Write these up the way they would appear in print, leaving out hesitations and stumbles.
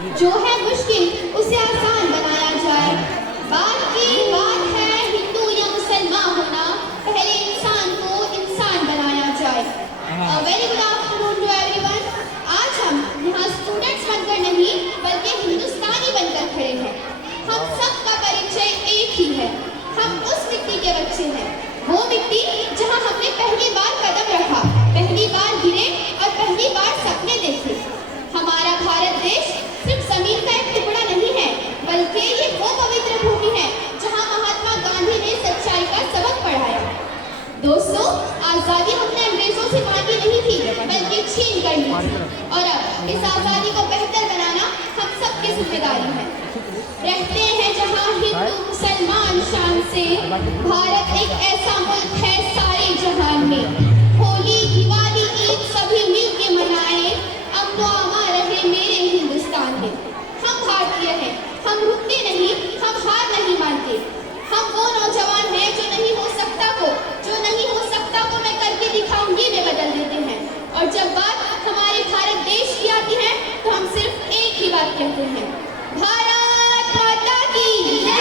जो है मुश्किल उसे आसान बनाया जाए। बात की बात है हिंदू या मुसलमान होना, पहले इंसान को इंसान बनाया जाए। Very good afternoon to everyone. आज हम यहाँ स्टूडेंट्स बनकर नहीं बल्कि हिंदुस्तानी बनकर खड़े हैं। हम सबका परिचय एक ही है, हम उस मिट्टी के बच्चे हैं, वो मिट्टी जहाँ हमने पहली बार कदम रखा, पहली बार गिरे और पहली बार सपने देखे। हमारा भारत देश सिर्फ जमीन का एक टुकड़ा नहीं है, बल्कि ये वो पवित्र भूमि है जहाँ महात्मा गांधी ने सच्चाई का सबक पढ़ाया। दोस्तों, आजादी हमने अंग्रेजों से मांगी नहीं थी, बल्कि छीन कर ली थी, और अब इस आजादी को बेहतर बनाना हम सबकी जिम्मेदारी है। रहते हैं जहाँ हिंदू मुसलमान शान से, भारत एक ऐसा मुल्क है सारे जहान में। होली दिवाली ईद सभी मिल के मनाए, अमनो अमा रहे मेरे हिंदुस्तान में। हम भारतीय हैं, हम रुकते नहीं, हम हार नहीं मानते। हम वो नौजवान हैं जो नहीं हो सकता को मैं करके दिखाऊंगी में बदल देते हैं। और जब बात हमारे भारत देश की आती है तो हम सिर्फ एक ही बात कहते हैं, भारत माता की जय।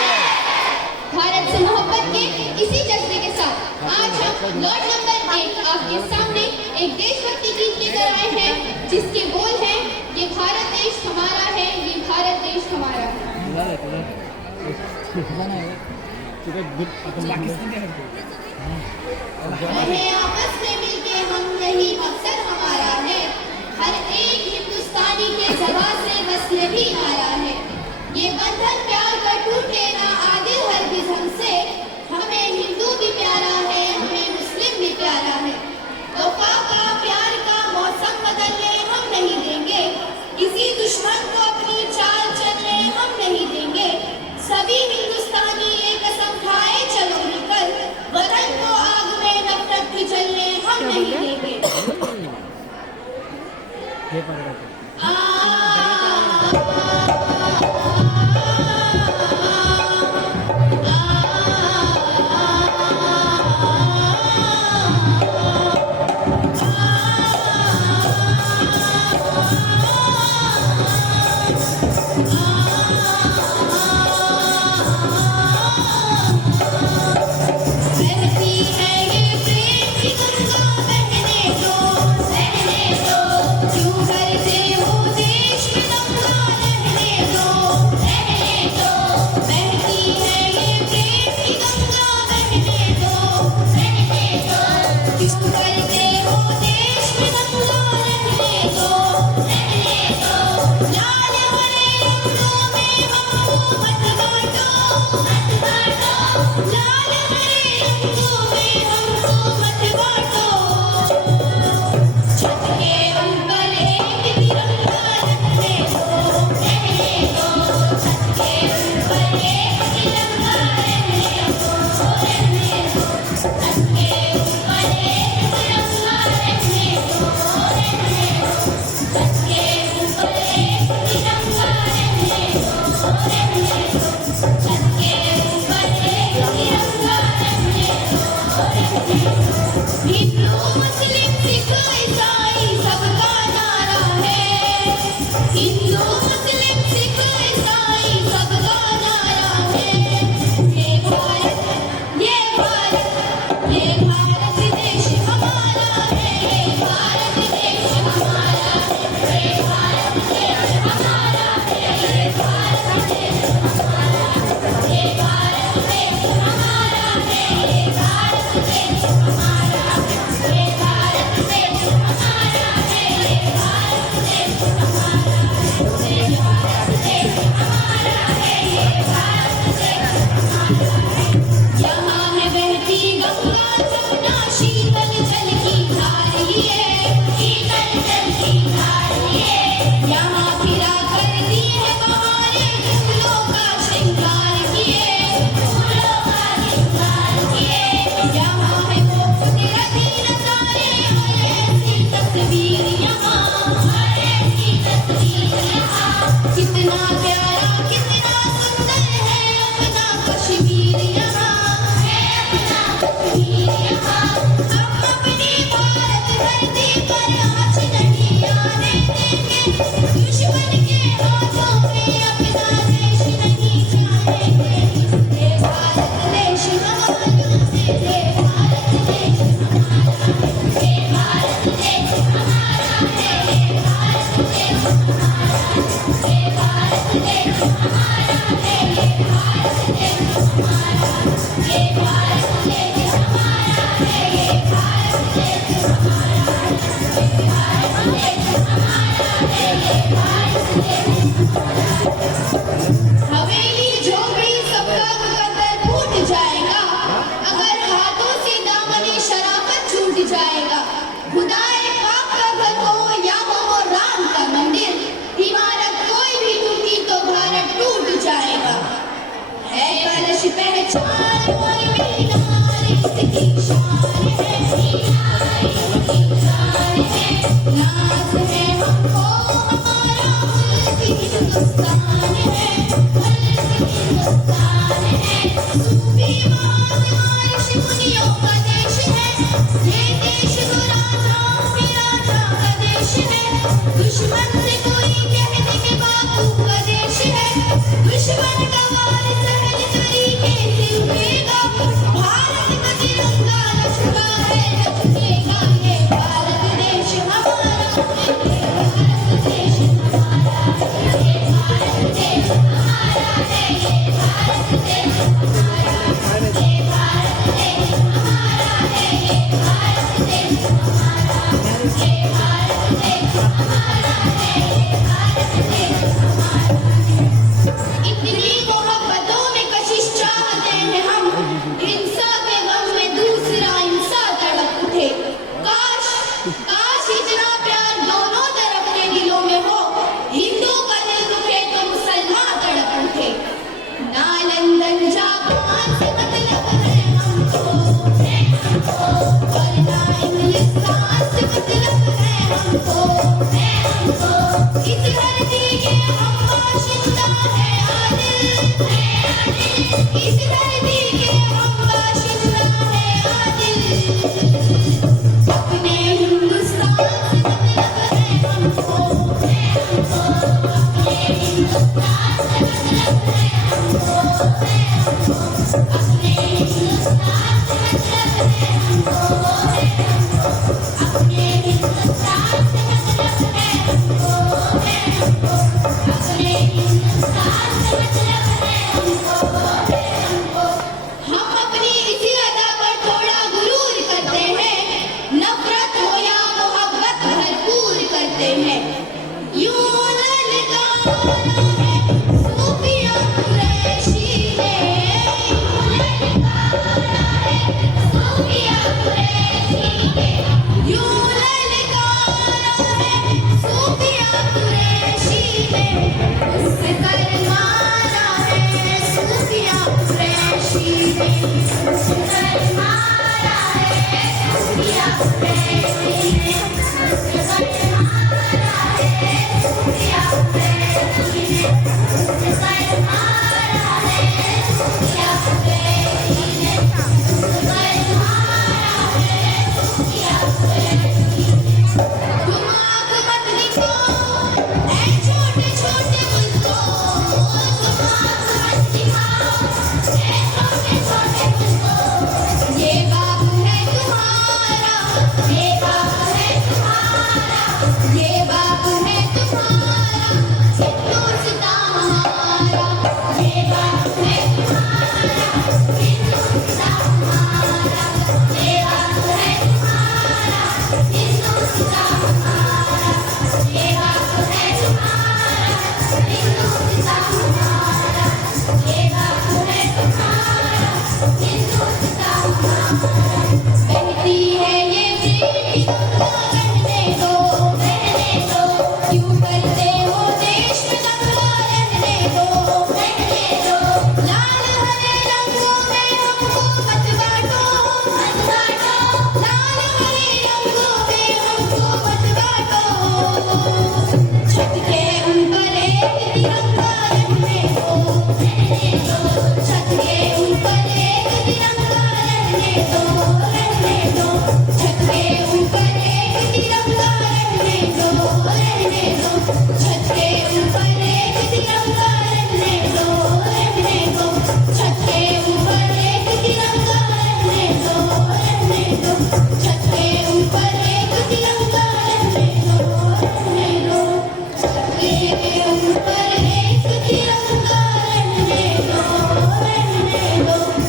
भारत से मोहब्बत के इसी जज्बे के साथ आज हम लॉट नंबर 1 आपके सामने एक देशभक्ति गीत लेकर आए हैं, जिसके बोल हैं, ये भारत देश हमारा है, ये भारत देश हमारा है। रहे आपस में मिलके हम, यही मकसद हमारा है। हर एक हिंदुस्तानी के जबान से बस यही नारा है, ये बंधन प्यार का टूटे ना आगे हरगिज़ हमसे। हमें हिंदू भी प्यारा है, हमें मुस्लिम भी प्यारा है। वफा का प्यार का मौसम बदलने हम नहीं देंगे, किसी दुश्मन को अपनी चाल चलने हम नहीं देंगे। सभी हिंदुस्तानी ये कसम खाए चलो मिलकर, वतन को आग में नफरत की जलने हम नहीं देंगे। क्यों करते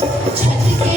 छत के